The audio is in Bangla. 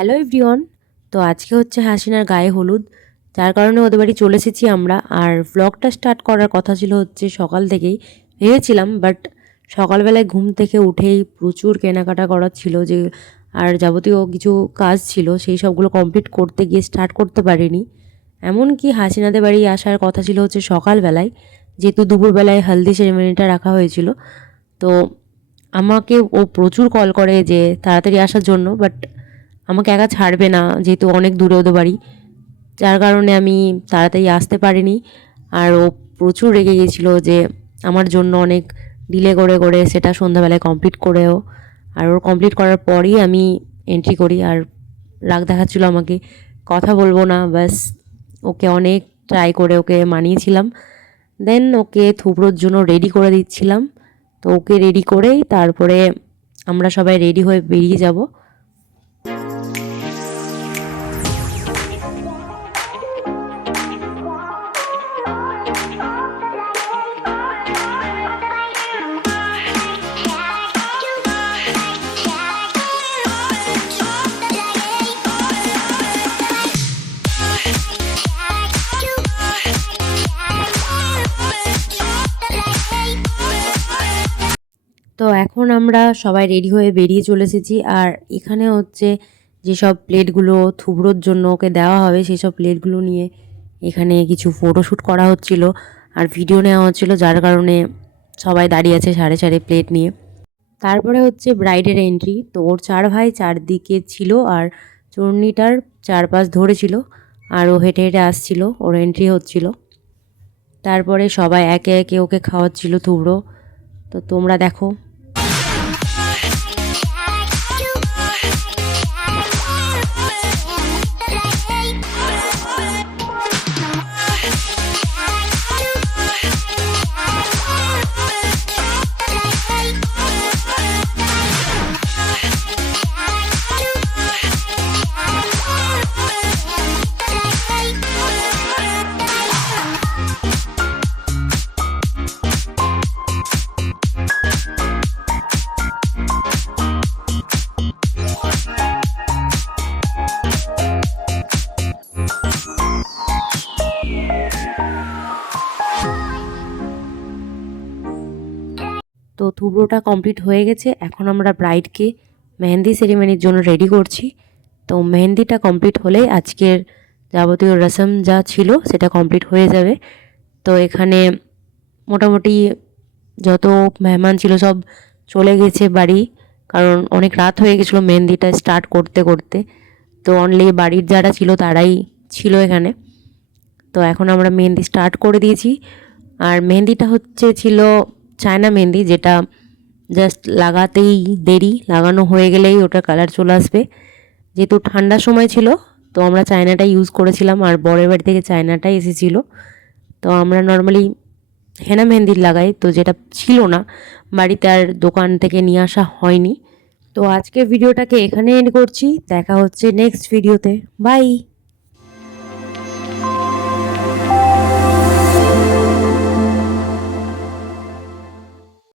Hello everyone. তো আজকে হচ্ছে হাসিনার গায়ে হলুদ, যার কারণে ওদের বাড়ি চলে এসেছি আমরা। আর ব্লগটা স্টার্ট করার কথা ছিল হচ্ছে সকাল থেকেই ভেবেছিলাম, বাট সকালবেলায় ঘুম থেকে উঠেই প্রচুর কেনাকাটা করার ছিল যে, আর যাবতীয় কিছু কাজ ছিল, সেই সবগুলো কমপ্লিট করতে গিয়ে স্টার্ট করতে পারিনি। এমনকি হাসিনাদের বাড়ি আসার কথা ছিল হচ্ছে সকালবেলায়, যেহেতু দুপুরবেলায় হলদি সেরেমনিটা রাখা হয়েছিল। তো আমাকে ও প্রচুর কল করে যে তাড়াতাড়ি আসার জন্য, বাট আমাকে একা ছাড়বে না, যেহেতু অনেক দূরে ওদের বাড়ি, যার কারণে আমি তাড়াতাড়ি আসতে পারিনি। আর ও প্রচুর রেগে গেছিলো যে আমার জন্য অনেক ডিলে করে করে সেটা সন্ধ্যাবেলায় কমপ্লিট করেও। আর ওর কমপ্লিট করার পরই আমি এন্ট্রি করি। আর রাগ দেখাচ্ছিলো আমাকে, কথা বলবো না, ব্যাস ওকে অনেক ট্রাই করে ওকে মানিয়েছিলাম। দেন ওকে থুবড়োর জন্য রেডি করে দিচ্ছিলাম। তো ওকে রেডি করেই তারপরে আমরা সবাই রেডি হয়ে বেরিয়ে যাব। তো এখন আমরা সবাই রেডি হয়ে বেরিয়ে চলে এসেছি। আর এখানে হচ্ছে যেসব প্লেটগুলো থুবড়োর জন্য ওকে দেওয়া হবে, সেই সব প্লেটগুলো নিয়ে এখানে কিছু ফটোশ্যুট করা হচ্ছিল আর ভিডিও নেওয়া হচ্ছিল, যার কারণে সবাই দাঁড়িয়ে আছে সাড়ে সাড়ে প্লেট নিয়ে। তারপরে হচ্ছে ব্রাইডের এন্ট্রি। তো ওর 4 ভাই চারদিকে ছিল আর চূর্ণিটার চারপাশ ধরেছিল, আর ও হেঁটে হেঁটে আসছিল, ওর এন্ট্রি হচ্ছিল। তারপরে সবাই একে একে ওকে খাওয়াচ্ছিল থুবড়ো। তো তোমরা দেখো। তো থুবড়োটা কমপ্লিট হয়ে গেছে। এখন আমরা ব্রাইডকে মেহেন্দি সেরিমনির জন্য রেডি করছি। তো মেহেন্দিটা কমপ্লিট হলেই আজকের যাবতীয় রসম যা ছিল সেটা কমপ্লিট হয়ে যাবে। তো এখানে মোটামুটি যত মেহমান ছিল সব চলে গেছে বাড়ি, কারণ অনেক রাত হয়ে গেছিলো মেহেন্দিটা স্টার্ট করতে করতে। তো অনলি বাড়ির যারা ছিল তারাই ছিল এখানে। তো এখন আমরা মেহেন্দি স্টার্ট করে দিয়েছি। আর মেহেন্দিটা ছিল চায়না মেহেন্দি, যেটা জাস্ট লাগাতেই দেরি, লাগানো হয়ে গেলেই ওটার কালার চলে আসবে। যেহেতু ঠান্ডার সময় ছিল, তো আমরা চায়নাটা ইউজ করেছিলাম, আর বরের বাড়ি থেকে চায়নাটাই এসেছিল। তো আমরা নর্মালি হেনা মেহেন্দি লাগাই, তো যেটা ছিল না বাড়িতে, আর দোকান থেকে নিয়ে আসা হয়নি। তো আজকে ভিডিওটাকে এখানে এন্ড করছি। দেখা হচ্ছে নেক্সট ভিডিওতে। বাই।